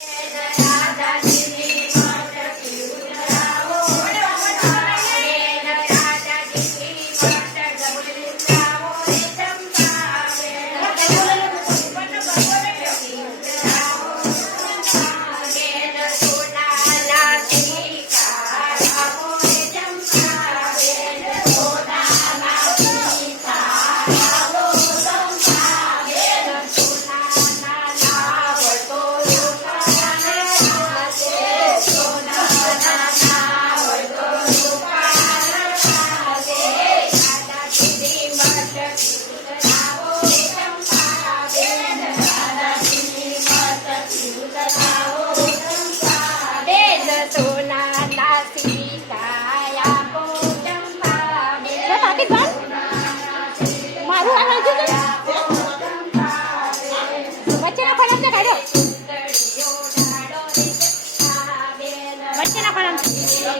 બેન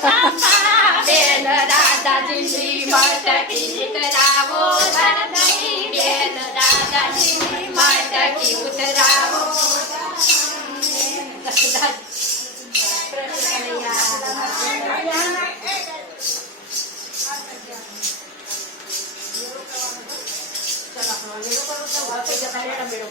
બેન દાદાજી શ્રી મત ઉતરાવો બેન દાદાજી શ્રી મત ઉતરાવો ચલો મેળો કરો તો વાપે જતા મેળો